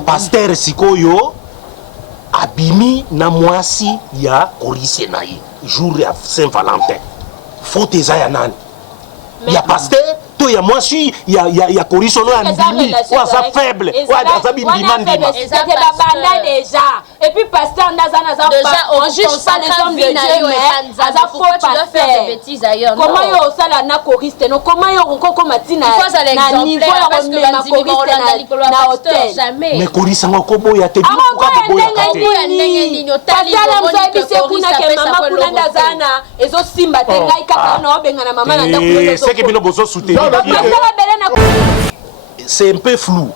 pasteur sikoyo abimi na mwasi ya korise na ye jour ya Saint-Valentin faute eza ya nani ya pasteur to ya mwasi ya korise no ya ndimi waza faible waza bindima ndima c'était la banda déjà et puis pasteur ndazana za on juge pas les hommes de Dieu mais ça faut pas faire des bêtises ailleurs comment yo sala na choriste no comment yo koko matina na niveau ya remema choriste na hôtel jamais mais choriste ngo boya te bi ko boya te pasala mzabise kuna ke mama kuna ndazana ezo simba te ngai kaka no benga na mama na ndako c'est que bino bozo soutenir c'est un peu flou.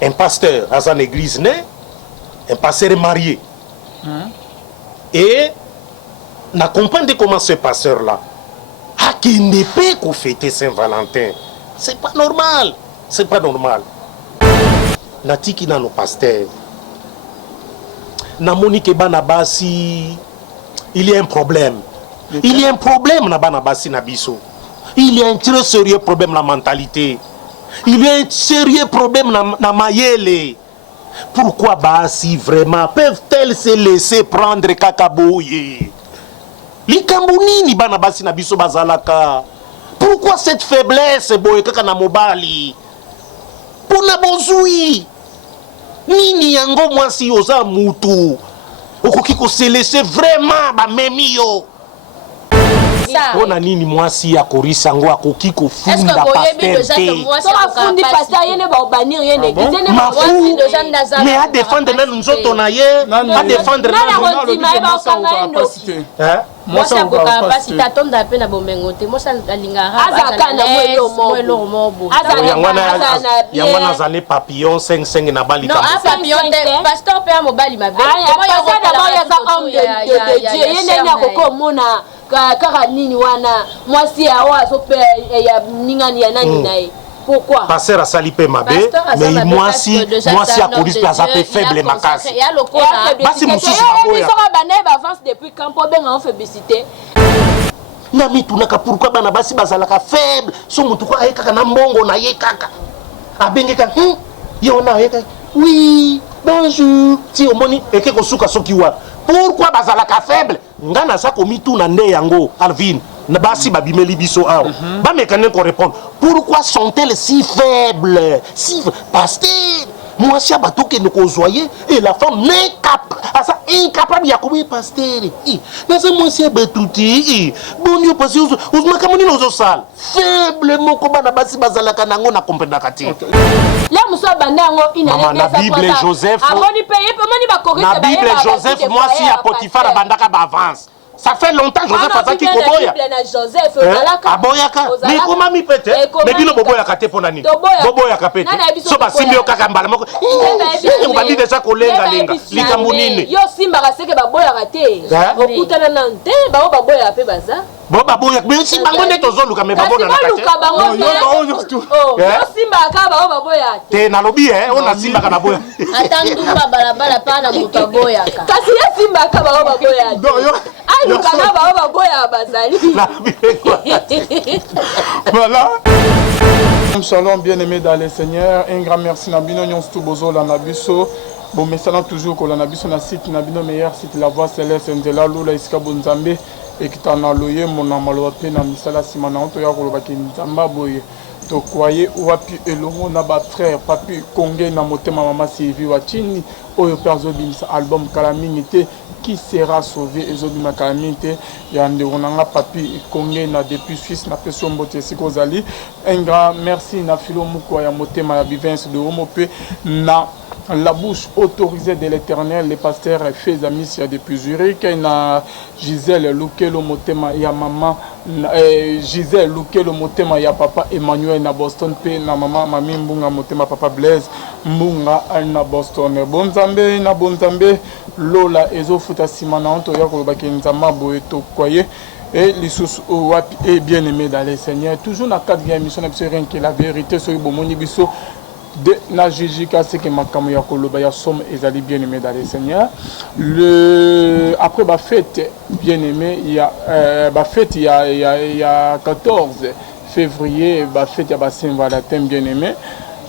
Un pasteur dans une église né, un pasteur marié. Et on comprend comment ce pasteur-là a qu'il ne peut qu'au fêter Saint-Valentin. C'est pas normal. C'est pas normal. Natiki na nos pasteurs. Na Monique Banabasi, il y a un problème. Il y a un problème na Banabasi Nabiso. Il y a un très sérieux problème dans la mentalité. Il y a un sérieux problème dans la mayele. Pourquoi Basi vraiment peuvent-elles se laisser prendre Kakabouye? Likambunini bana basi na biso bazalaka. Pourquoi cette faiblesse boye kaka na mobali? Pona bozui. Nini yango mwasi oza mutu. Okoki ko se laisser vraiment ba memio. On a nini mwasi ya korisa ngo akoki ko funda pasteur. Fundi pasteur yene ba banir yene église ne ba mwasi de Jean Nazareth. Mais à défendre même nous autres on a ye, à défendre moi ça ko pas si t'attends à peine à bomengote moi ça alingara azakana mwelo mobo yangwana zane papillon 5 na bali non papillon pasteur pe mobali mabe comment ya ça d'abord ya ça homme de Dieu yene nya koko mona kaka nini wana mwasi ya wa so pe ya ningani ya nani nae pourquoi pasteur a sali pe mabe mais mwasi a koris pe za pe faible makasi ya lokona basi mususu baboya so bana ba avance depuis quand po benga on fait bisité na mitunaka pourquoi bana basi bazalaka faible so mutu ko ayeka na mbongo na ye kaka abengeka yo na yeka oui bonjour ti omoni eke ko suka soki wa pourquoi bazalaka faible ngana sa ko mituna nde yango Alvin na basi babimeli biso aw ba mekane ko répondre pourquoi sont-elles si faibles si pasteur moi si abatoke ne ko zoyer et la femme n'est incapable ya ko pasteur na sa moi si abatuti bonio parce que ma kamoni no sal faible moko bana basi bazalaka nango na comprendre kati là muso banda ngo ina na Bible Joseph amoni paye moni ba corrige ba Bible Joseph moi si ya Potiphar bandaka ba avance. Ça fait longtemps Joseph Azaki Koboya. Joseph Aboyaka. Mais comment mi pete? Mais bino boboyaka te pona nini? Boboyaka pete. So ba simbio kaka mbala moko. Mbali déjà kolenga lenga. Likambo nini? Yo simba ka seke baboyaka te. Okutana nante ba baboya pe baza. Bo baboya mais si bango nde tozoluka me babona na kate. Yo simba ka ba baboya te. Te na lobi ona simba ka baboya. Atandumba balabala pana muto boyaka. Kasi ya simba ka ba baboya te. Voilà. Shalom bien-aimés dans le Seigneur. Un grand merci Nabino Nyon Stubozo la Nabiso. Bon maintenant toujours que la Nabiso na site Nabino meilleur site la voix céleste Ndela Lula Iska Bonzambe et qui t'en a loyé mon amalo pe na misala simana onto ya ko baki nzamba boye. To croyez wapi elongo na ba frère papi Kongé na motema mama Sylvie Wachini oyo perzo bimsa album Kalamingité qui sera sauvé et Zodi Makalamite yande onanga papi Kongé na depuis Suisse na peso mbote sikozali un grand merci na filo mukwa ya motema ya vivence de homope na la bouche autorisée de l'Éternel les pasteurs fait amis depuis Zurich na Gisèle Lukelo motema ya maman Gisèle Lukelo motema ya papa Emmanuel na Boston pe na maman mami mbunga motema papa Blaise mbunga na Boston bonzambe na bonzambe lola ezofuta simana onto ya kolobaki nzamba boye to koye et les sous et bien aimé dans les Seigneur toujours na quatrième émission c'est rien que la vérité sur bomoni biso de na jijika c'est que makamu ya koloba ya somme ezali bien aimé dans les Seigneur le après ba fête bien aimé il y a ba fête il y a 14 février ba fête ya ba Saint-Valentin bien aimé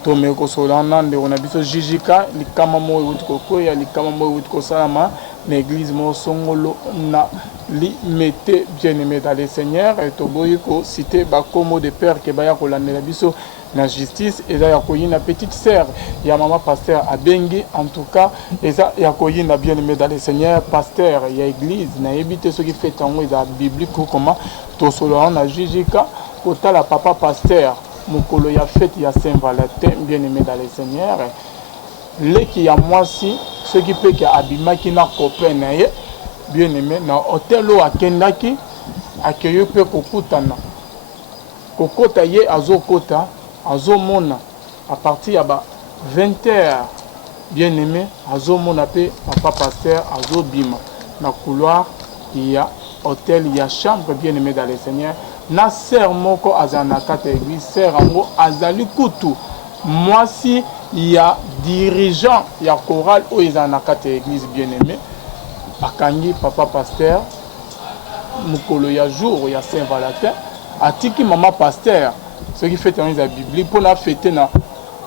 tomeko solana ndeko na biso jijika likama mo euti kokoya likama mo euti kosalama na église mo songolo na limete bien-aimé dans le Seigneur et toboyi ko citer bakomo de père ke baya kolandela biso na justice eza ya koyina petite sœur ya maman pasteur abengi en tout cas eza ya koyina bien-aimé dans le Seigneur pasteur ya église na ebité ce qui fait tango eza biblique comment to solana na jijika kotala papa pasteur mokolo ya fête ya Saint-Valentin bien-aimé dans le Seigneur leki ya mwasi ce qui peut que abimaki na copain na ye bien-aimé na hôtel o akendaki akeyo pe kokutana kokota ye azokota azomona à partir ya ba 20h bien-aimé azomona pe papa pasteur azobima na couloir ya hôtel ya chambre bien-aimé dans le Seigneur na sœur moko azana kata église sœur ango azali kutu mwasi ya dirigeant ya chorale o ezana kata église bien-aimé akangi papa pasteur mukolo ya jour ya Saint-Valentin atiki maman pasteur ce qui fait dans la Bible pour na fêter na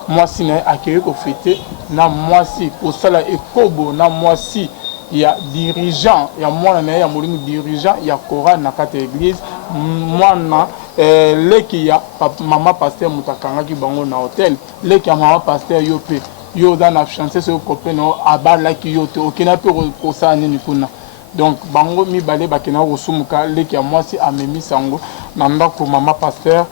mwasi na akeye ko fêter na mwasi ko sala ekobo na mwasi ya dirigeant ya mwana na ya molimo dirigeant ya chorale na kata église mwana leki ya maman pasteur mutakangaki bango na hôtel leki ya maman pasteur yo pe yo dans la chanson ce copain no abalaki yo te okina pe ko sa nini kuna donc bango mi balé bakena kosumuka leki ya mwasi amemi sango na ndako maman pasteur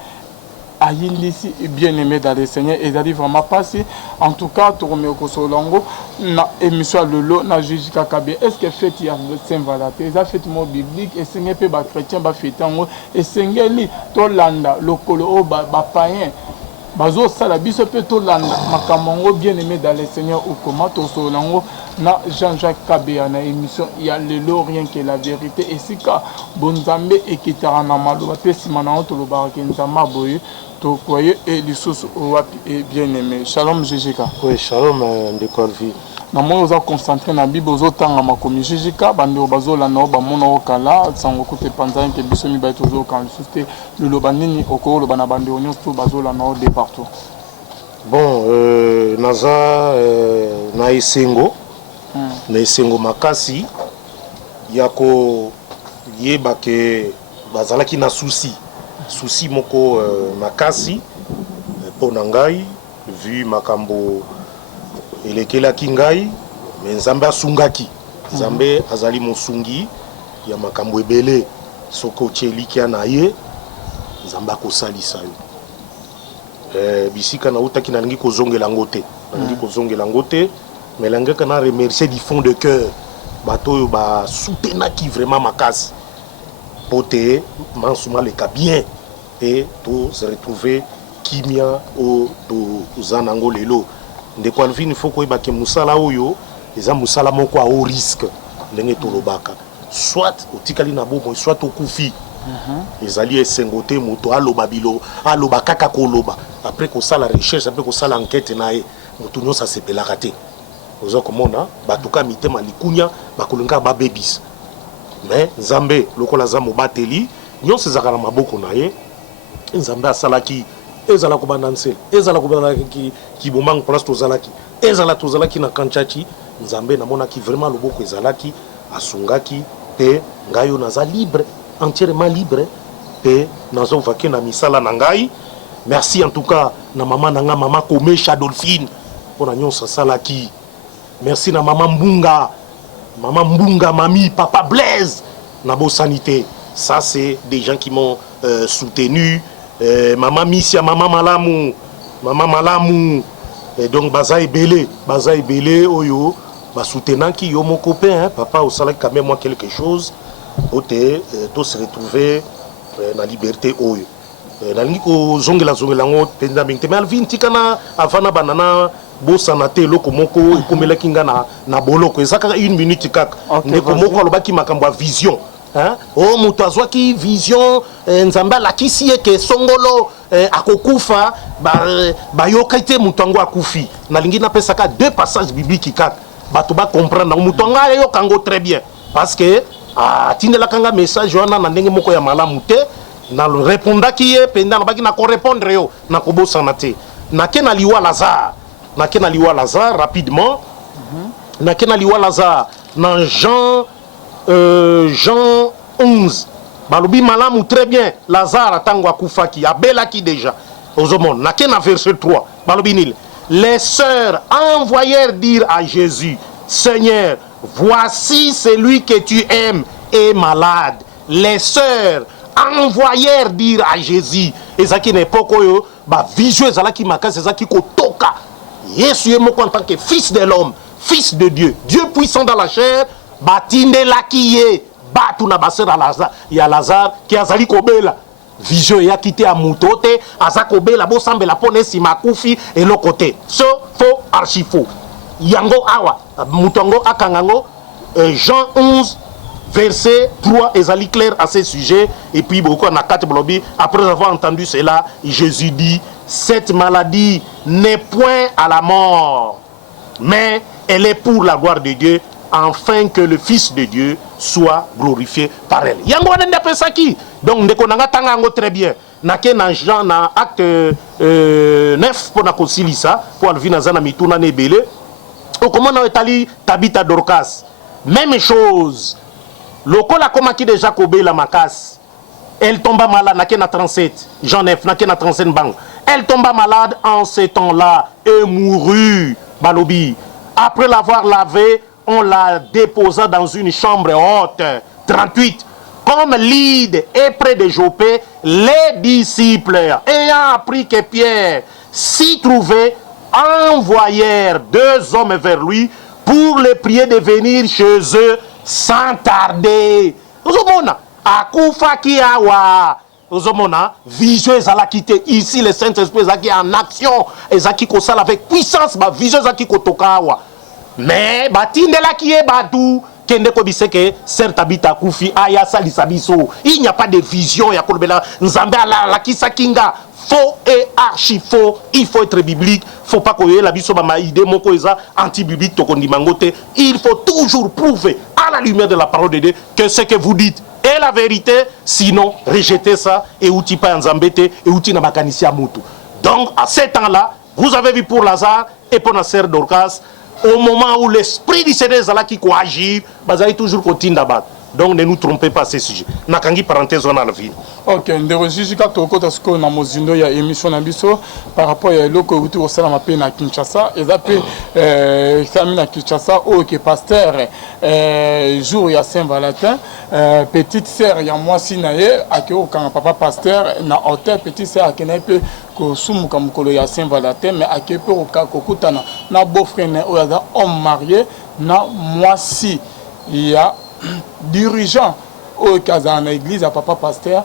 ayindisi bien-aimé dans le Seigneur et d'aller vraiment passer en tout cas to remet ko solongo na émission lelo na juge kakabe est-ce que fête ya Saint-Valentin ça fête mo biblique et sengé pe ba chrétien ba fêtango et sengeli to landa lokolo o ba païen bazo sala biso pe to landa makamongo bien-aimé dans le Seigneur ou comment to solongo na Jean-Jacques Kabea na émission il y a lelo rien que la vérité et sika bonzambe ekitara na maloba pe simana to lo barake nzama boye to koye et lisusu wapi et bien-aimé shalom jijika oui shalom ndekolvi na moi oza concentré na bible ozotanga makomi jijika bande bazola na ba mona okala sango kote panzan ke biso mi ba tozo kan lisuste lelo bandini okolo bana bande onyos to bazola na de partout bon naza na esengo na esengo makasi yako yeba ke bazalaki na souci moko makasi po na ngai vu makambo elekelaki ngai me nzambe asungaki nzambe azali mosungi ya makambo ebele soko tchelikia na ye nzambe akosalisa yo bisika na utaki nalingi kozongela ngo te mais langaka na remercier du fond de cœur bato oyo basoutenaki vraiment makasi po te mansuma leka bien et to se retrouver kimia o toza nango lelo ndeko Alvin il faut koyeba ke musala oyo eza musala moko a haut risque ndenge tolobaka soit otikali na bomo soit okufi ezali esengo te moto aloba bilo aloba kaka koloba après kosala recherche après kosala enquête na ye moto nyonso asepelaka te oza komona batuka mitema likunya bakolinga babebisa mais nzambe lokola za mobateli nyonso ezaka na maboko na ye nzambe asalaki ezala kobanda nsele ezala kobanda kibomang place tozalaki ezala tozalaki na kanchachi nzambe namonaki vraiment loboko ezalaki asungaki pe ngayo naza libre entièrement libre pe nazovaki na misala na ngai merci en tout cas na mama nanga mama Komesha Dolphine pona nyonso asalaki merci na mama Mbunga mami papa Blaise na bo sanité ça c'est des gens qui m'ont soutenu maman Missia maman Malamu et donc baza ebele oyo ba soutenanki yo mon copain papa au salak quand même moi quelque chose ote to se retrouver na liberté oyo nalingi ko zongela ngo penda mingte mais Alvin tikana avana banana bosana te loko moko ekomelaki nga na boloko ezaka 1 minute kaka ndeko moko alobaki makambo ya vision o moto azwaki vision nzambe alakisi ye ke songolo akokufa bayoka te moto yango akufi nalingi napesaka 2 passages bibliques kaka bato ba comprendre moto yango ayoka yango très bien parce que atindelaka nga message wana na ndenge moko ya malamu te na répondaki ye penda nabaki na korépondre yo na kobosana te nakena liwa Lazare rapidement. Nakena liwa Lazare dans Jean 11. Balobi malamu très bien. Lazare atangwa kufaki abelaki déjà. Ozomon nakena verset 3. Balobi nil. Les sœurs envoyèrent dire à Jésus, Seigneur, voici celui que tu aimes est malade. Les sœurs envoyèrent dire à Jésus. Ezaki na époque oyo ba vision ezalaki makasi ezaki kotoka. Yesu ye moko en tant que fils de l'homme, fils de Dieu, Dieu puissant dans la chair, batindelaki ye batu na basera ya Lazare qui azali kobela. Vision ya quitté à mutote azakobe la bo sambela pone si makufi et le côté so faux archi faux yango awa mutongo akangango Jean 11 verset 3 ezali clair à ce sujet et puis beaucoup na 4 blobi après avoir entendu cela Jésus dit cette maladie n'est point à la mort mais elle est pour la gloire de Dieu afin que le Fils de Dieu soit glorifié par elle. Yango nende pesaki. Donc ndeko nanga tanga ngo très bien. Nake na Jean na acte 9 pour na kosilisa pour alvina zana mituna nebele. O comment na etali Tabitha Dorcas. Même chose. Lokola komaki déjà kobe la makas. Elle tomba malade nake na 37. Jean 9 nake na 37 bang. Elle tomba malade en ce temps-là et mourut. Balobi. Après l'avoir lavé, on la déposa dans une chambre haute. 38. Comme Lyde est près de Joppe, les disciples, ayant appris que Pierre s'y trouvait, envoyèrent 2 hommes vers lui pour les prier de venir chez eux sans tarder. Vous avez Akufa Kiawa. Vous avez vision ezalakite ici le Saint-Esprit ezaki en action, ezaki kosala avec puissance, ba vision ezaki kotokawa. Mais batindela qui est badou kende ko biseke certes Tabitha kufi aya salisa biso. Il n'y a pas de vision ya kolbela nzambe la kisa kinga faux et archi faux. Il faut être biblique, faut pas koye la biso ba idée moko eza anti-biblique to kondimangote. Il faut toujours prouver à la lumière de la parole de Dieu que ce que vous dites est la vérité, sinon rejetez ça et outi pa nzambete et outi na makanisi ya mutu. Donc à ce temps-là, vous avez vu pour Lazare et pour la sœur Dorcas. Au moment où l'esprit du Seigneur est qui agir, vous allez toujours continuer à battre. Donc ne nous trompez pas à ce sujet. Nakangi parenthèse on a la vie. Ok, ndero jijika tokota siko na mozindo ya émission na biso par rapport à loko uti au sala mape na Kinshasa ezape examen na Kinshasa o ke pasteur jour ya Saint-Valentin petite sœur ya mwasi na ye akeo kanga papa pasteur na hôtel petite sœur akena pe ko sumu ka mukolo ya Saint-Valentin mais akepe kokutana na beau-frère na o ya homme marié na mwasi ya dirigeant au casa na église à papa pasteur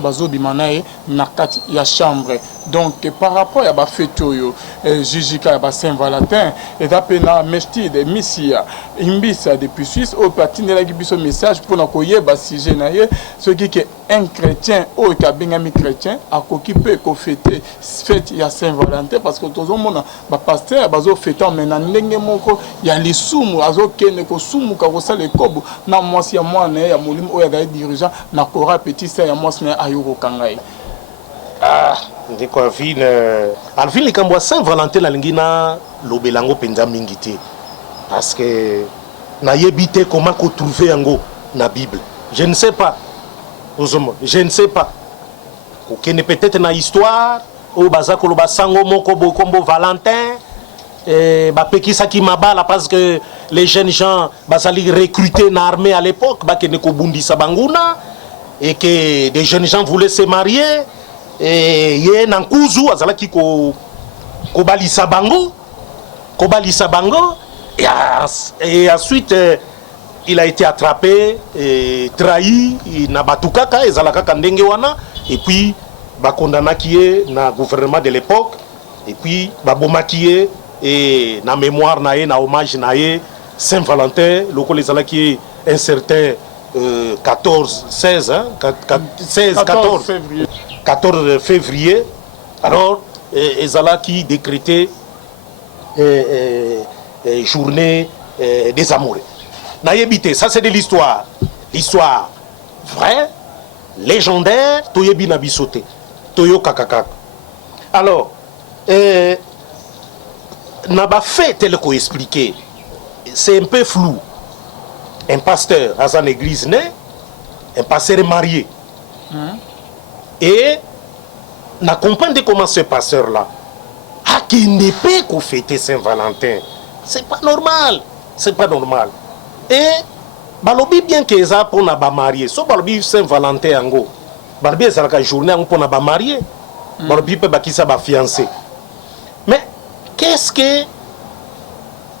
bazo bimanae na kati ya chambre. Donc par rapport à ba fetoyo jijika ya ba Saint-Valentin et d'apena mestide misia imbisa depuis Suisse au patine la biso message pour na koyeba sujet na ye ce qui est un chrétien au kabengami chrétien a kokipe ko fêter fête ya Saint-Valentin parce que tozo mona ba pasteur bazo fêter mais na ndenge moko ya lisumu azo kene ko sumu ka kosala kobo na mwasi ya mwana ya molimo o ya dirigeant na kora petit sœur ya mwasi na ayoko kangai. Ah, ndeko Alvin likambo Saint-Valentin la lingina lobelango penza mingité parce que na yebite comment ko trouver yango na Bible. Je ne sais pas. Je ne sais pas. Okene peut-être na histoire o bazako lo basango moko bokombo Valentin ba pekisa ki mabala parce que les jeunes gens bazali recruter na armée à l'époque ba kene ko bundisa banguna et que des jeunes gens voulaient se marier et yé nankuzu azalaki ko balisa bango et ensuite il a été attrapé et trahi na batukaka ezalaka kandenge wana et puis ba condamnaki na gouvernement de l'époque et puis ba bomaki et na mémoire na ye na hommage na ye Saint-Valentin loko ezalaki un certain 14 février. Alors ezalaki décrété journée des amoureux. Naïebité, ça c'est de l'histoire. L'histoire vraie, légendaire, toyebi na bisoté, toyo kakakak. Alors, n'a pas fait tel qu'on expliqué. C'est un peu flou. Un pasteur à son église né, un pasteur est marié. Et n'a compris comment ce pasteur-là a qu'il n'est pas qu'on fêter Saint-Valentin. C'est pas normal. C'est pas normal. Et balobi bien que ça pour na ba marié. So balobi Saint-Valentin ango. Balobi ça la journée pour na ba marié. Balobi peut ba qui ça ba fiancé. Mais qu'est-ce que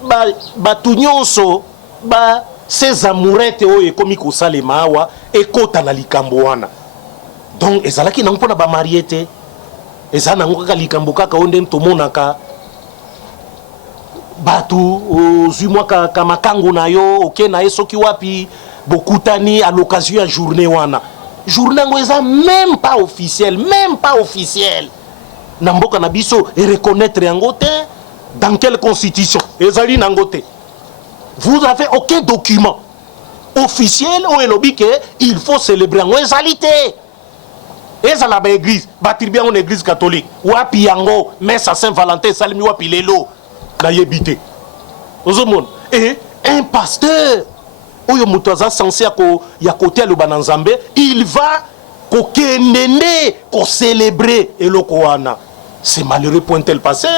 ba tunyonso ba ces amourettes oyo komi ko salema awa et kota na likambo wana. Donc ezalaki nango na ba marié te. Eza nango kaka likambo kaka onde tomonaka batu ozui ka makango na yo oke na soki wapi bokutani à l'occasion ya journée wana. Journée ngo eza même pas officiel, na mboka na biso et reconnaître yango te dans quelle constitution ezali nango te. Vous avez aucun document officiel où elobi que il faut célébrer en ezalité. Ezala ba église, batirbi en église catholique. Wapi yango messe à Saint-Valentin salmi wapi lelo na yebité. Ozomon et un pasteur oyo mutoza censé ya côté le bananzambe, il va ko kendende ko célébrer eloko wana. C'est malheureux point tel passé.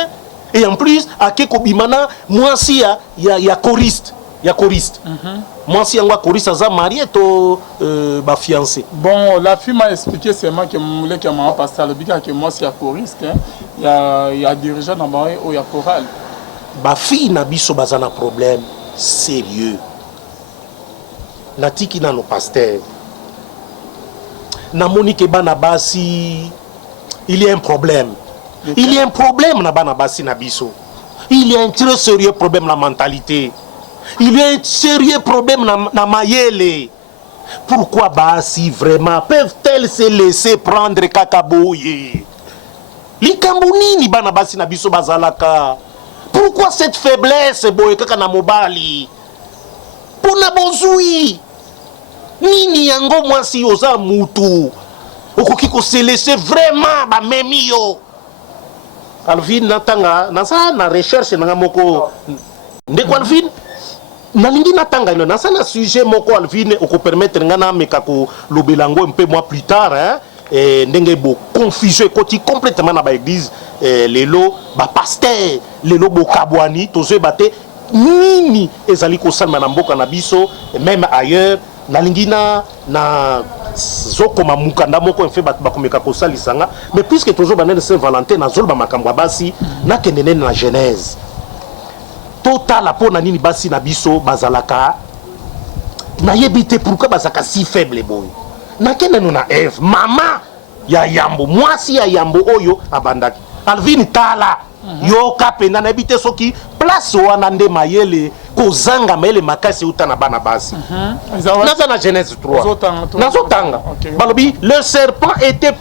Et en plus, à Keko Bimana, moi si il y a choriste. Il y a choriste. Moi si il y a choriste, ça marié to ba fiancé. Bon, la fille m'a expliqué seulement que mon que maman pasteur le biga que moi si il y a choriste, il y a dirigeant dans ba il y a chorale. Ba fille na biso bazana problème sérieux. Natiki na no pasteur. Na Monique bana basi il y a un problème. Il y a un problème na bana basi na biso. Il y a un très sérieux problème la mentalité. Il y a un sérieux problème na mayele. Pourquoi basi vraiment peuvent-elles se laisser prendre kakaboye? Likambo nini bana basi na biso bazalaka? Pourquoi cette faiblesse boye kaka na mobali? Pona bozui. Nini yango mwasi oza mutu. Okoki ko se laisser vraiment ba memi yo. Alvin natanga nasa na recherche na moko ndeko Alvin nalingi natanga ino nasa na sujet moko Alvin oko permettre ngana meka ko lobelango un peu mois plus tard hein ndenge bo confusion koti complètement na ba église lelo ba pasteur lelo bo kabwani tozo bate nini ezali ko salma na mboka na biso même ailleurs nalingi na zokoma mukanda moko en fait bakomeka kosalisanga mais puisque toujours banene Saint-Valentin na zolba makambo basi na kenene na Genèse total apona nini basi na biso bazalaka na yebite pourquoi bazaka si faible boy na kenene na Eve mama ya yambo mwasi ya yambo oyo abandaki Alvin tala yo kapenda na yebite soki place wana nde mayele kozanga mayele makasi uta na bana basi naza na Genèse 3 nazotanga balobi le serpent était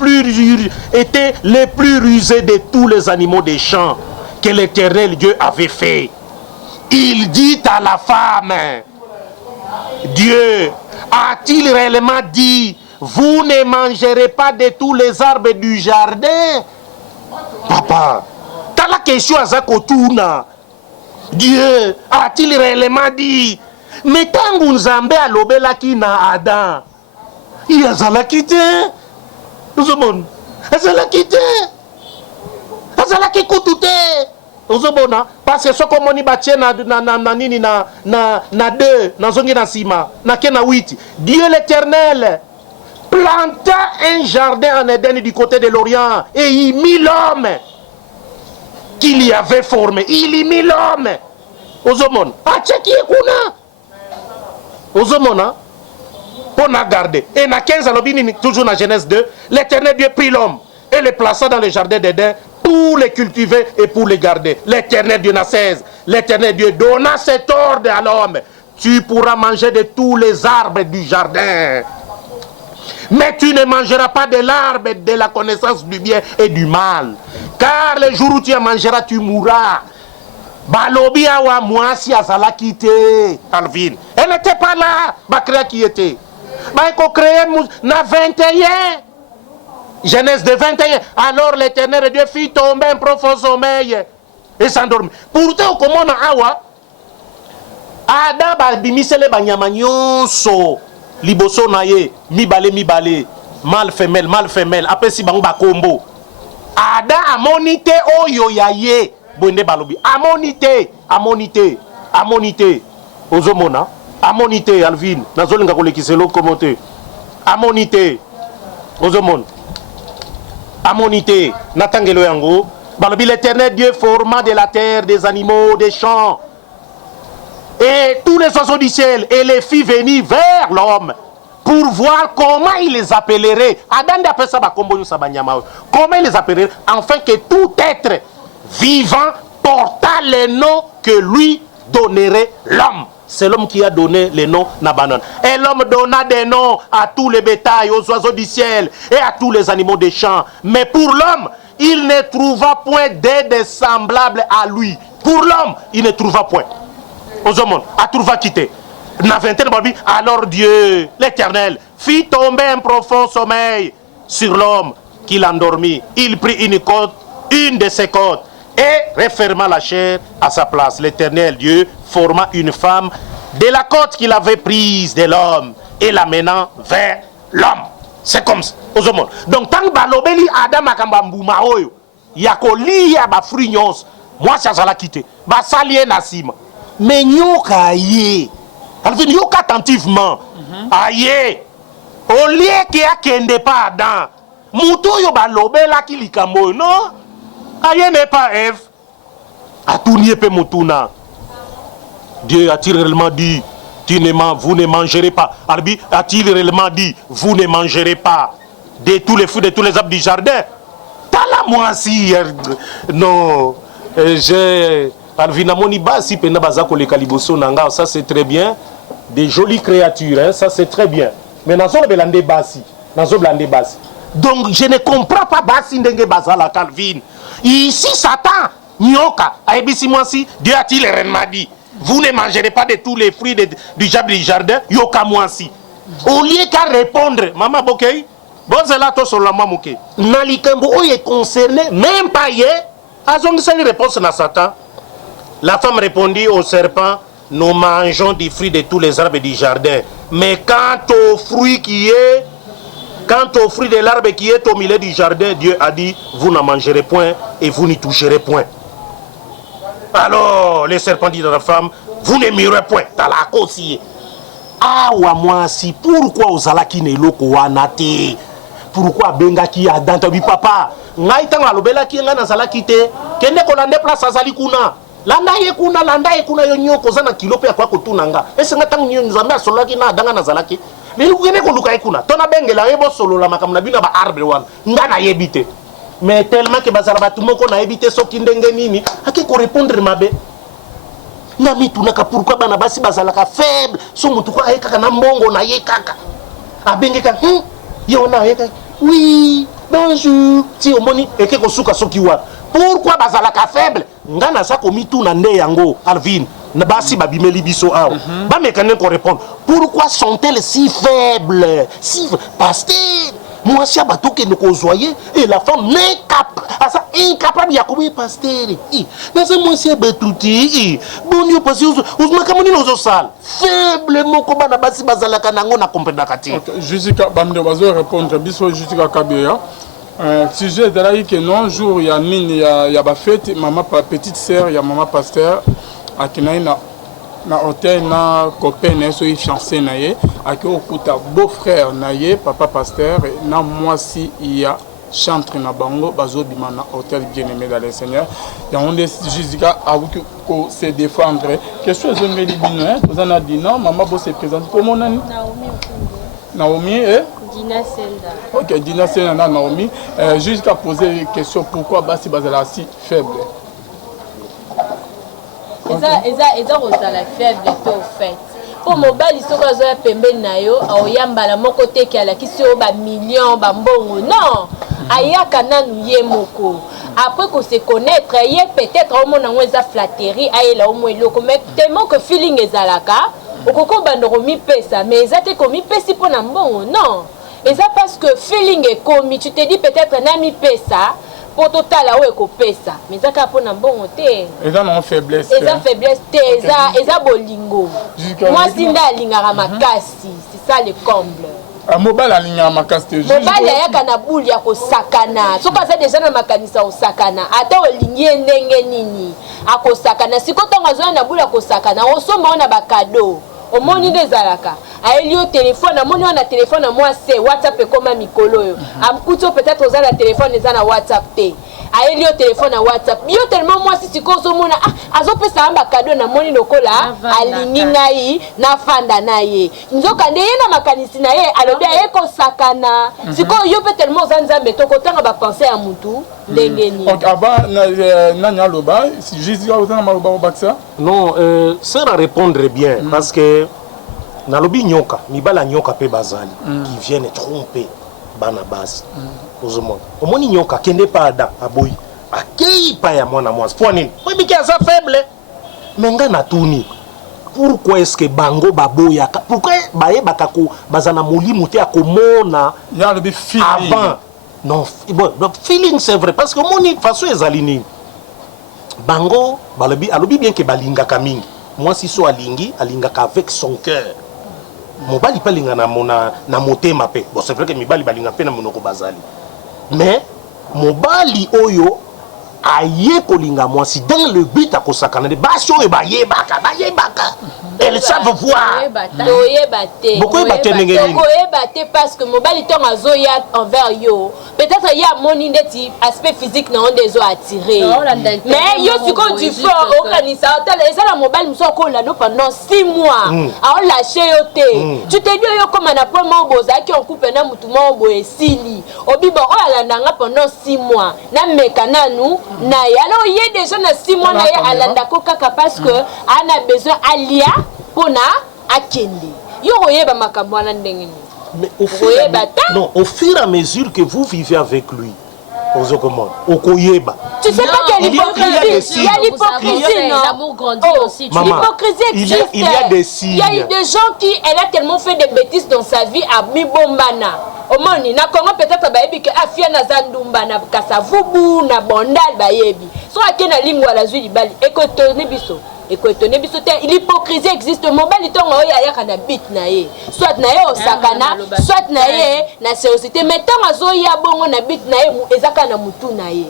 le plus rusé de tous les animaux des champs que l'Éternel Dieu avait fait. Il dit à la femme, Dieu a-t-il réellement dit, vous ne mangerez pas de tous les arbres du jardin? Papa, t'as la question à Zakotuna. Dieu a-t-il réellement dit? Mais tant que Nzambe a lobelaki na Adam, il a zalaki te. Ozomon, azalaki te. Azalaki kutu te. Ozomona, parce que soko moni batie na nini na 2, na zongi na sima, na ke na 8. Dieu l'Éternel planta un jardin en Éden du côté de l'Orient et il mit l'homme qu'il y avait formé. Il y mit l'homme. Ozomon. Acheki kuna. Ozomona. Pour na garder. Et na 15 alobini toujours na Genèse 2, l'Éternel Dieu prit l'homme et le plaça dans le jardin d'Éden pour les cultiver et pour les garder. L'Éternel Dieu na 16. L'Éternel Dieu donna cet ordre à l'homme. Tu pourras manger de tous les arbres du jardin. Mais tu ne mangeras pas de l'arbre de la connaissance du bien et du mal. Car le jour où tu en mangeras, tu mourras. Balobi awa mwasi azalaki te. Alvin. Elle n'était pas là. Bakrea qui était. Baeko créé na 21. Genèse de 21. Alors l'Éternel Dieu fit tomber un profond sommeil et s'endormit. Pourtant, comment on a awa? Adam ba bimisele banyama nyonso liboso na ye mibale mâle femelle après si bango ba kombo. Adam amonite oyo ya ye bonde balobi amonite ozomona amonite Alvin nazolinga kolekiselo komote amonite ozomona amonite natangelo yango balobi l'Éternel Dieu forma de la terre des animaux des champs et tous les oiseaux du ciel et les fit venir vers l'homme pour voir comment il les appellerait. Adam d'après ça comment il les appellerait afin que tout être vivant porta les noms que lui donnerait l'homme. C'est l'homme qui a donné les noms Nabanon. Et l'homme donna des noms à tous les bétails, aux oiseaux du ciel et à tous les animaux des champs. Mais pour l'homme, il ne trouva point d'aide semblable à lui. Pour l'homme, il ne trouva point. Aux hommes, à trouva quitté. Alors Dieu, l'Éternel, fit tomber un profond sommeil sur l'homme qui l'endormit. Il prit une de ses côtes, et referma la chair à sa place. L'Éternel Dieu forma une femme de la côte qu'il avait prise de l'homme et l'amenant vers l'homme. C'est comme ça. Donc, tant que balobeli Adam akambambuma oyo, yakoli ya ba fruit nyos, moi ça la quitter. Ba salie nasima. Mais nyoka ye. Alvin yoka attentivement. Aye. Au lieu qu'il y a kende pas Adam. Muto yo balobela ki likambo non? Aye n'est pas Ève. Atouni pe mutuna. Dieu a-t-il réellement dit vous ne mangerez pas. Albi a-t-il réellement dit vous ne mangerez pas de tous les fruits de tous les arbres du jardin? Tala moi si non. J'ai Alvina moni basi pena bazako le kaliboso nanga, ça c'est très bien. Des jolies créatures, hein, ça c'est très bien. Mais nazo belande basi, nazo belande basi. Donc je ne comprends pas basi ndenge bazala Calvin. Ici Satan nyoka aibisi moi si Dieu a-t-il réellement dit vous ne mangerez pas de tous les fruits du jardin, yoka moi si. Au lieu qu'à répondre, maman bokei, bon c'est là to sur la mamuke. Nalikambo oye concerné même pas hier. Azong c'est une réponse na Satan. La femme répondit au serpent, nous mangeons des fruits de tous les arbres du jardin. Mais quant au fruit de l'arbre qui est au milieu du jardin, Dieu a dit, vous n'en mangerez point et vous n'y toucherez point. Alors, le serpent dit à la femme, vous ne mirez point. T'as la cause. Ah, ouais, moi, si, pourquoi aux alaki ne loko wanate? Pourquoi benga ki a dans ta vie, papa? Ngai tanga lobela ki nga na salaki te. Kende ko lande place azali kuna. Landa ye kuna yo nyoko zana kilope ya kwa kutunanga. Ese nga tangu nzambe asolaki na danga na zalaki. Lelu kene ko luka kuna. Tona bengela yebo solo la makamna bina ba arbre wana. Ngana yebite. Mais tellement que bazala batumoko na yebite soki ndenge nini, ake ko répondre mabe. Nami tunaka pourquoi bana basi bazala ka faible, so mutu ko ayeka na mbongo na ye kaka. Abengeka yo na yeka. Oui, bonjour. Si omoni eke ko suka soki wa. Pourquoi bazala ka faible? Ngana sa komi tu na nde yango Alvin. Na basi babimeli biso aw. Ba mekane ko répondre. Pourquoi sont-elles si faibles? Si pasteur moi si abato que nous consoyer et la femme incapable ya komi pasteur. Mais c'est moi si abatuti. Bon yo parce que makamoni nozo sal. Faible moko bana basi bazala kanango na comprendre kati. Jusqu'à bamde bazo répondre biso jusqu'à Kabeya. Sujet de là que non jour il y a mine il y a ba fête maman petite sœur il y a maman pasteur à Kinaïna na hôtel na copain na so fiancé na ye aki okuta beau frère na ye papa pasteur na moi si il y a chantre na bango bazo bima na hôtel bien-aimé dans le Seigneur il y a on est jusqu'à avec ko se défendre quelque chose ngeli bino hein vous en a dit non maman bo se présente comment nani Naomi et Dina Senda. Ok, Dina Senda, Naomi. Jusqu'à poser une question, pourquoi Basi Bazala si faible? Eza ozala faible to fait. Pour mobali soko azoya pembeni na yo, aoyambala moko te ki alakisi yo ba million ba mbongo. Non. Ayaka nanu ye moko. Après qu'on se connaître, ye peut-être au monde eza flatterie, ayela au moins loko, mais tellement que feeling ezalaka. Okoko bandoro mi pesa mais ezate ko mi pesi pona mbongo non Et ça parce que feeling est commis, tu te dis peut-être un ami pesa pour total là où est pesa. Mais ça quand on a bon côté. Et ça non faiblesse. Et ça faiblesse et ça bolingo. Moi sinda lingara makasi, c'est ça le comble. Mobile alinga makasi. Mobile ya kana bouli ya kosakana. Soka za déjà na makanisa osakana. Ata olingi ndenge nini akosakana. Sikoto ngazo na bouli ya kosakana. Osomba ona ba cadeau. Omoni dezalaka aeli au téléphone amoni on a téléphone à moi c'est WhatsApp et comme mikolo yo amkuto peut-être aux la téléphone les na WhatsApp té aeli au téléphone à WhatsApp bio tellement moi si sikozo mona azo pesa amba cadeau na moni lokola alingi ngai na fanda na ye nzoka nde ye na makanisi na ye alobi aye ko sakana siko yo peut tellement zanza meto kotanga ba penser à mutu ndengeni donc avant na nyaloba si Jésus a autant maloba baksa non ça va répondre bien parce que nalobi nyoka mibala nyoka pe bazali qui viennent tromper bana basi ozomona omoni nyoka kende pa ada aboyi akei pa ya mwana mwasi pour nini webiki asa faible menga na tuni pourquoi est-ce que bango baboya pourquoi baye bakako bazana molimo te akomona ya le feeling avant non bon feeling c'est vrai parce que moni façon ezali nini bango balobi alobi bien que balinga kamingi moi si so alingi avec son cœur mobali palinga na motema pe bon c'est vrai que mibali balinga pe na monoko bazali mais mobali oyo aye kolinga mwasi dans le but akosakana de basho e bayebaka elles savent voir beaucoup batté parce que mobali ton azoya envers yo peut-être ya moni ndeti aspect physique na on des attiré mais yo siko du fort organisa hotel et ça la mobile muso ko la do pendant 6 mois a on lâché yo te tu te dis yo comme na premier boza qui on coupe na mutu mo bo esili obibo o alandanga pendant 6 mois na mekana nous na alors il y a déjà na 6 mois na ya alanda ko kaka parce que ana besoin alia pona akende yo oyeba makambo na ndenge ni mais au fur et à mesure que vous vivez avec lui tu sais pas qu'il y a l'hypocrisie. Il y a l'hypocrisie, non? L'amour grandit aussi. L'hypocrisie existe. Il y a des signes. Il y a eu des gens qui, elle a tellement fait des bêtises dans sa vie à Mibombana. Au Moni, na Congo peut-être baebi que afia na zandumba na kasavubu na bondal baebi. Soit qui na lingua la zui bali. Ekotone biso. Ekotone biso te. L'hypocrisie existe. Mobali tongo oya ya kana bit na ye. Soit na ye osakana, soit na ye na sériosité. Mais tongo azoya bongo na bit na ye ezaka na mutu na ye.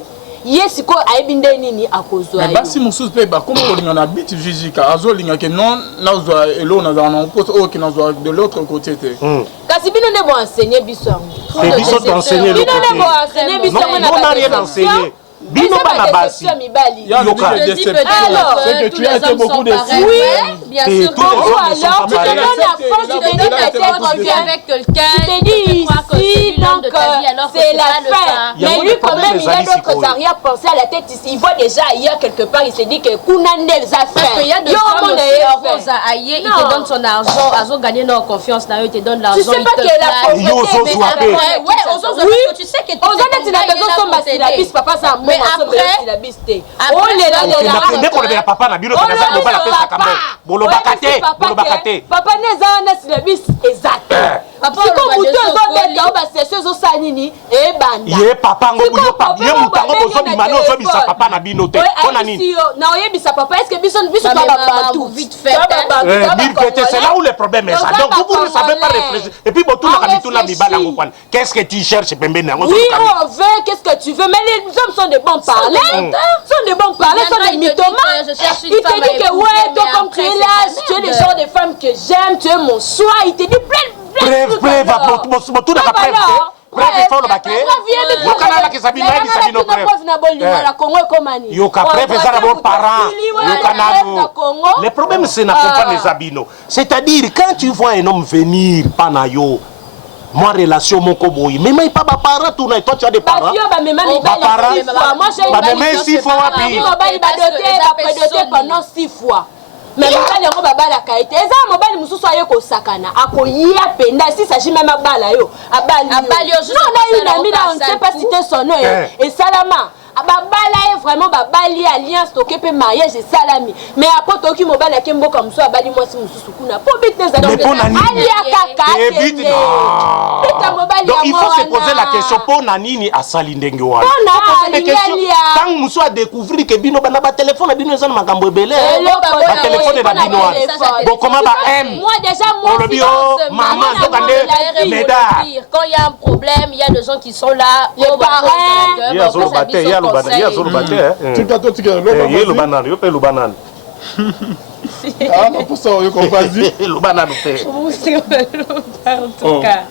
Yes, ko aibinde nini akozwa yo. Basi mususu pe ba comme olinga na bit jijika azolinga ke non nazwa elo nazwa na poste o ki nazwa de l'autre côté te. Kasi bino ne bo enseigner biso. C'est biso d'enseigner le côté. Bino ne bo enseigner biso na ba rien enseigner. Bino bana basi. Alors, c'est que tu as été beaucoup de filles. Oui, bien sûr. Alors, tu te donnes à fond, tu te dis que tu es avec quelqu'un, tu te dis ici, donc c'est la fin. Mais lui, quand même, il a d'autres arrière-pensées à la tête ici. Il voit déjà ailleurs quelque part, il se dit que Kounane les affaires. Parce qu'il y a des gens ailleurs, il te donne son argent, ils ont gagné leur confiance, il te donne l'argent. Tu sais pas qu'il y a la pauvreté. Oui, tu sais que tu as besoin de syllabus, papa, ça mais après on est papa na bino kana za bala pesa kambe bolo bakate papa neza na syllabus exact papa ko muto zo beta ba sesio zo sanini e banda ye papa ngo buyo papa ye mutango bozo bimano zo bisa papa na bino te kona nini na oyebisa papa est-ce que biso baba tout vite fait c'est là où le problème est ça donc vous ne savez pas réfléchir et puis botu na kamituna mibala ngo kwana qu'est-ce que tu cherches pembeni ngo oui on veut qu'est-ce que tu veux mais les hommes sont des bons parleurs sont des bons parleurs sont des mythomanes il te dit que ouais toi comme tu es là tu es le genre de femme que j'aime tu es mon choix il te dit plein bref botu na preuve preuve faut le baquer yo kana la kesabina ni sabino preuve na bolima la Congo komani yo ka preuve za d'abord parents yo kana le problème c'est na comprendre les abino c'est-à-dire quand tu vois un homme venir pana yo moi relation mon koboyi mais pas ba parents tout na toi tu as des parents ba parents moi j'ai ba 6 fois wapi mobali ba doté pendant 6 fois mais mobali yango babala kaite eza mobali mususu aye ko sakana akoyia penda si s'agit même abala yo abali non na une amie là on ne sait pas citer son nom et salama babala vraiment babali alliance toke pe mariage et salami mais après toki mobala kembo comme ça bali moi si mususu kuna po bitne za mais pour nani donc il faut se poser la question pour nani asali ndenge wana tant musu a découvrir que bino bana ba téléphone bino ezana makambo ebele ba téléphone na bino wana bon comment ba aime moi déjà moi maman donc quand il y a un problème il y a des gens qui sont là les parents il y a zolo baté il y a le baté il y a zolo baté le banane yo pe le banane ah non pour ça on comprend le banane pe en tout cas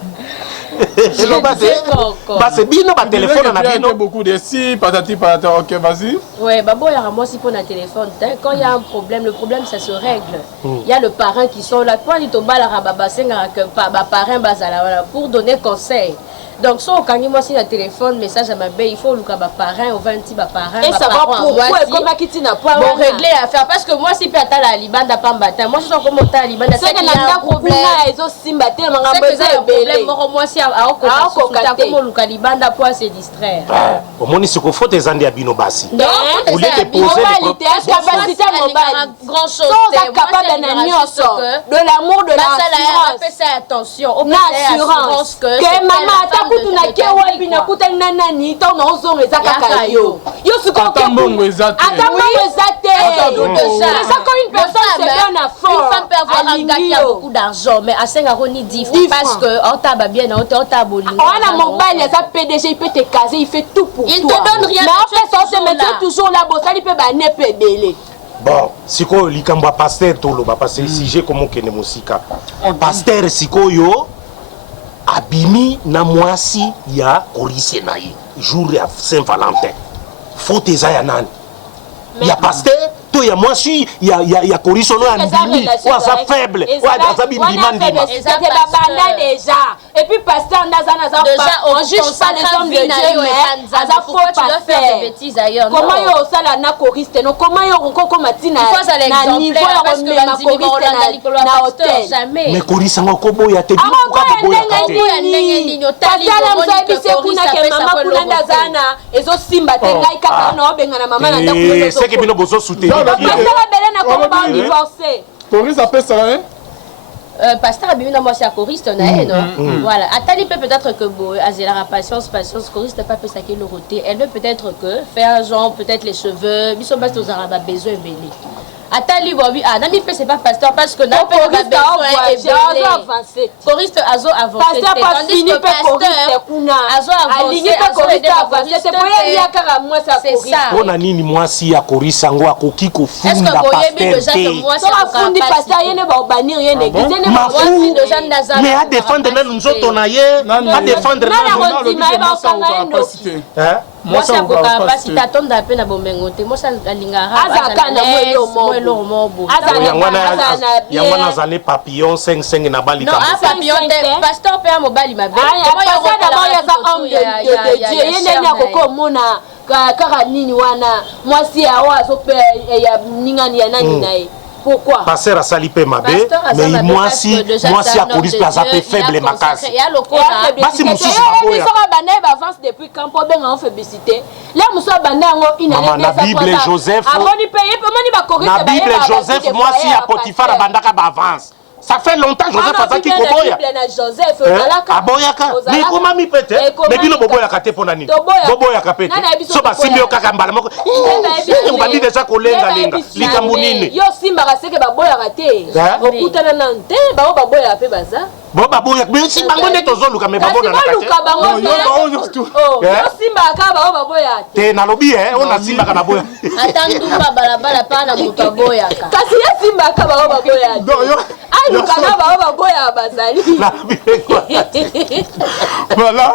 parce bino ba téléphone na bino beaucoup de si patati patata OK vas-y ouais babo ya moi si pour un téléphone quand il y a un problème le problème ça se règle il y a le parent qui sont là toi dit to bala baba senga que ba parent bazala pour donner conseil. Donc, si on a moi si un téléphone, message à ma belle, il faut que ma parent, on va un petit parent. Et ça va pourquoi comment qui n'a pas bon régler à faire parce que moi si peut attendre la Liban n'a pas matin. Moi je suis comme ta Liban c'est qu'il y a un problème. Ils ont simbaté manga problème moi si à contact comme le Liban n'a pas se distraire. Au moins ce qu'il faut des années à bino basi. Non, vous voulez déposer la capacité mobile. Grand chose c'est capable de l'amour de l'assurance. Fais attention. L'assurance que maman kuna ke wapi na kutani na nani to na ozonga ezaka yo yo siko ke mbongo ezate ça quand une personne c'est bien à fond une femme peut avoir un gars qui a beaucoup d'argent mais à 5 € ni 10 parce que on t'a bien on t'a bolingo on a mon bail ça PDG il peut te caser il fait tout pour toi il te donne rien mais après ça c'est maintenant toujours là bon ça il peut ba ne peut belé. Bon, siko likamba pasteur tolo ba passer sujet comme kene musika pasteur siko yo abimi na mwasi ya korise na ye jour ya Saint-Valentin faute eza ya nani ya pasteur to ya mwasi ya korise no ya ndimi ou asa faible ou asa bimbima ndima c'était babanda déjà et puis pasteur ndazana za on juge pas les hommes de Dieu mais asa faut pas faire des bêtises ailleurs comment yo sala na choriste no comment yo koko matina na niveau parce que ma choriste na hôtel jamais mais korise ngo koboya te bino ka boya c'est que bino bozo soutenir Coris appelle ça hein pasteur a bien moi c'est choriste non voilà Atali peut-être que bon azela la patience choriste pas peut ça qui le roté elle veut peut-être que faire genre peut-être les cheveux biso bas aux arabes besoin belé Atali bobi ah nami c'est pas pasteur parce que n'a pas besoin choriste azo avancé pasteur pas fini pe choriste kuna azo avancé c'est pour y a car moi ça choriste ona nini mwasi ya choriste ngo akoki kofunda pasteur fundi pasteur yene ba banir yene gizene mwasi mais à défendre nous nzoto na ye à défendre moi ça ko pas si t'attendre un peu na bomengo te moi ça lingara azakana moyo yangwana zane papillon 5 na bali non papillon pasteur pe mobali mabe pasteur d'abord ya za homme de Dieu yene nya koko mona kaka nini wana mwasi ya wazo pe ya ningani ya nani nae. Pourquoi? Pasteur a sali pe mabe, mais moi si a connu plaza pe faible ma casse. Basi mususu baboya. Ils bana avance depuis quand pour ben on fait visiter. Là mususu bana ngo inale na Bible Joseph. Amoni payer pe moni ba corriger. Na Bible Joseph moi si a Potiphar bandaka ba avance. Ça fait longtemps Joseph azaki koboya. Joseph aboyaka. Mais comment mi pete? Mais bino boboyaka te pona nini? Boboyaka pete. So ba simbio kaka mbala moko. On va dire déjà kolenga lenga. Likambu nini? Yo simba ka seke baboyaka te. Okutana nante ba baboya pe baza. Bo baboya mais si bango ne tozoluka me baboya na kate. Yo simba ka ba baboya te. Te nalobi on a simba ka baboya. Atandu ba balabala pa na muto boya ka. Kasi ya simba ka ba baboya te. Voilà,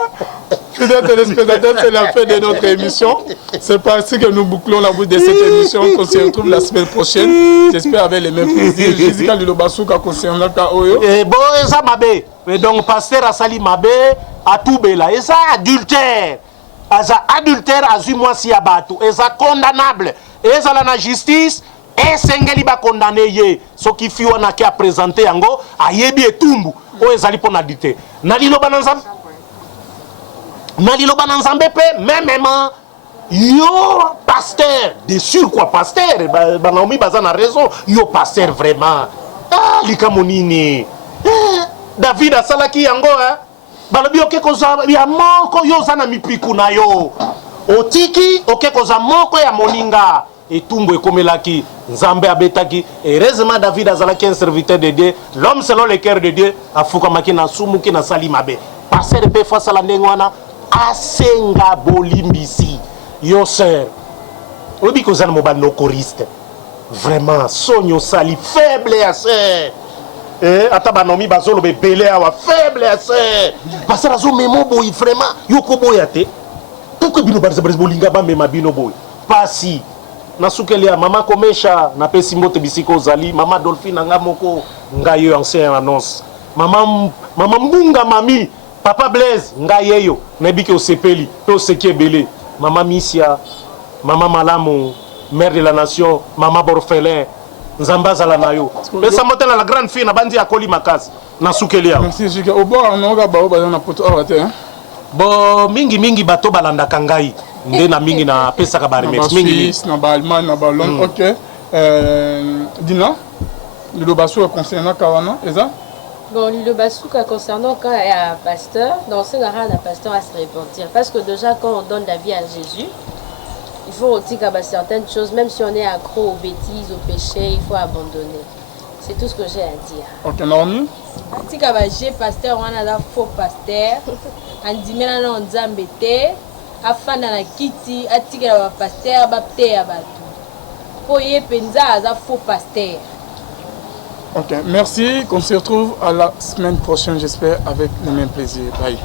fidèles téléspectateurs, c'est la fin de notre émission. C'est ainsi que nous bouclons la boucle de cette émission. On se retrouve la semaine prochaine. J'espère avec les mêmes plaisirs. Jessica Lilobasuka concernant Kaoyo. Et bon, ça m'a bé. Et donc, pasteur Asali Mabe a tout bela. Et ça, adultère. Adultère, à moi si abatou. Et ça, condamnable. Et ça, la justice. Et sengeli ba condamné ye ce qui fi wana ki a présenté yango ayebi etumbu o ezali pona dité nalilo bananzambe pe même yo pasteur de sûr quoi pasteur banaomi baza na raison yo pasteur vraiment likambo nini David asalaki yango balobi oke kozwa ya moko yo oza na mipiku na yo otiki oke kozwa moko ya moninga etumbu ekomelaki nzambe abetaki heureusement David azalaki un serviteur de Dieu l'homme selon le cœur de Dieu afukamaki na sumuki na sali mabe pasteur mpe face ala ndenge wana asenga bolimbisi yo sœur obi kozana mobali no choriste vraiment sonyo sali faible ya sœur ata banomi bazoloba ebele awa faible ya sœur pasteur azomema boyi vraiment yo koboya te pourquoi bino bolinga bamema bino boyi pasi nasukeli ya mama komesha napesi mbote bisika ozali mama Dolphine nga moko ngai yo ancien annonce mama mbunga mami papa Blaise ngai yeyo nayebiki osepeli mpe oseki ebele mama Misia mama Malamu mère de la nation mama Borfelin nzambe azala na yo pesa motela la grande fille na bandi akoli makasi nasukeli ya merci jika obo anoga bao baza na poto awa te bo mingi bato balandaka ngai nde na mingi na pesaka ba remix mingi na ba Allemagne na ba Londres OK Dina le basu concernant kawana eza bon le basu concernant quand il y a un pasteur dans ce cas un pasteur à se repentir parce que déjà quand on donne la vie à Jésus il faut aussi qu'il y a certaines choses même si on est accro aux bêtises au péché il faut abandonner c'est tout ce que j'ai à dire. OK Naomi atika ba je pasteur wana da faux pasteur andimela na nzambe te afanda na kiti atikela ba pasteur ba teya bato po ye penza aza faux pasteur. OK merci qu'on se retrouve à la semaine prochaine j'espère avec le même plaisir bye.